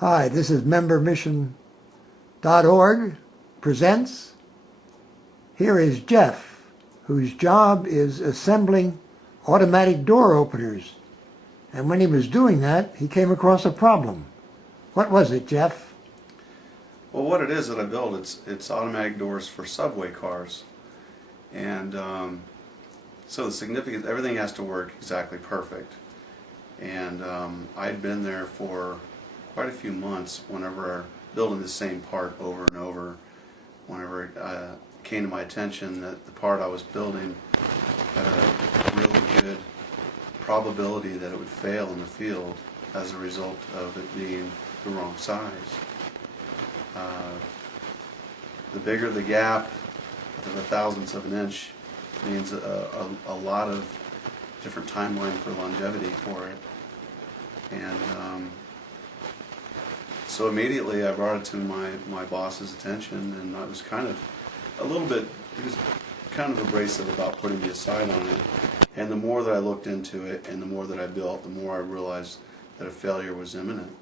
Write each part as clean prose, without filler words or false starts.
Hi, this is MemberMission.org presents. Here is Jeff, whose job is assembling automatic door openers. And when he was doing that, he came across a problem. What was it, Jeff? Well, what it is that I build, it's automatic doors for subway cars. And so the significance, everything has to work exactly perfect. And I'd been there for quite a few months whenever building the same part over and over, whenever it came to my attention that the part I was building had a really good probability that it would fail in the field as a result of it being the wrong size. The bigger the gap, to the thousandths of an inch, means a lot of different timeline for longevity for it. And so immediately I brought it to my boss's attention, and I was kind of he was kind of abrasive about putting me aside on it. And the more that I looked into it and the more that I built, the more I realized that a failure was imminent.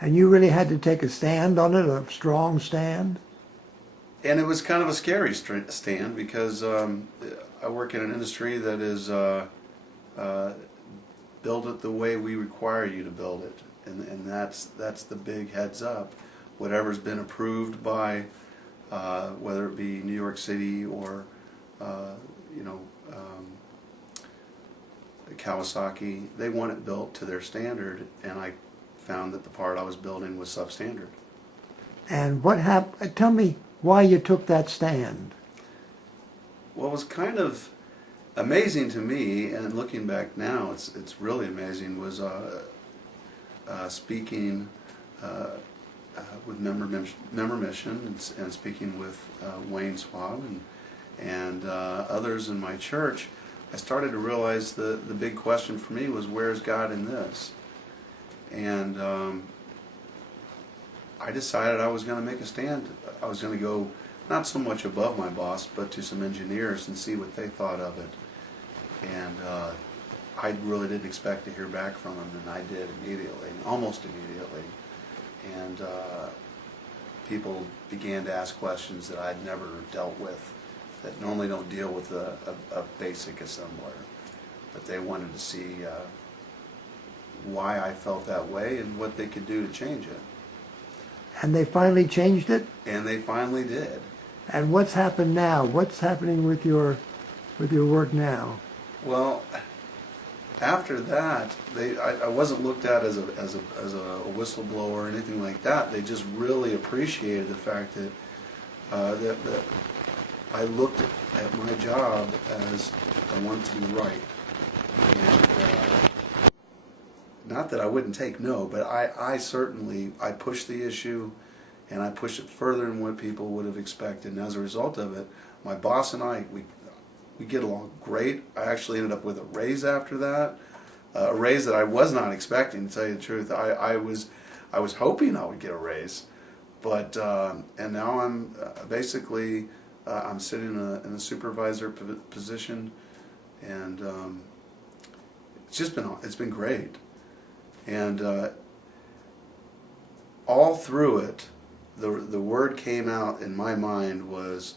And you really had to take a stand on it, a strong stand? And it was kind of a scary stand because I work in an industry that is build it the way we require you to build it, and that's the big heads up. Whatever's been approved by whether it be New York City or Kawasaki, they want it built to their standard, and I found that the part I was building was substandard. And what happened? Tell me why you took that stand. What was kind of amazing to me, and looking back now, it's really amazing, was speaking with MemberMission and speaking with Wayne Swab and others in my church. I started to realize the big question for me was, where's God in this? And I decided I was going to make a stand. I was going to go not so much above my boss, but to some engineers and see what they thought of it. And I really didn't expect to hear back from them, and I did immediately, almost immediately. And people began to ask questions that I'd never dealt with, that normally don't deal with a basic assembler. But they wanted to see why I felt that way and what they could do to change it. And they finally changed it? And they finally did. And what's happened now? What's happening with your work now? Well, after that, I wasn't looked at as a whistleblower or anything like that. They just really appreciated the fact that that I looked at my job as I wanted to be right. And not that I wouldn't take no, but I certainly pushed the issue, and I pushed it further than what people would have expected. And as a result of it, my boss and I, we get along great. I actually ended up with a raise after that, a raise that I was not expecting, to tell you the truth. I was hoping I would get a raise, but and now I'm basically I'm sitting in a supervisor position, and it's been great. And all through it, the word came out in my mind was,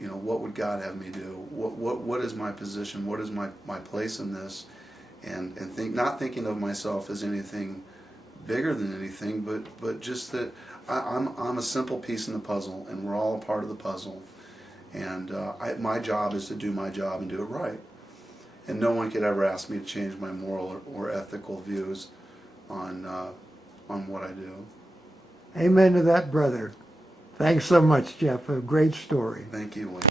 what would God have me do? What is my position? What is my place in this? And not thinking of myself as anything bigger than anything, but just that I'm a simple piece in the puzzle, and we're all a part of the puzzle. And my job is to do my job and do it right. And no one could ever ask me to change my moral or ethical views on what I do. Amen to that, brother. Thanks so much, Jeff. A great story. Thank you, Wayne.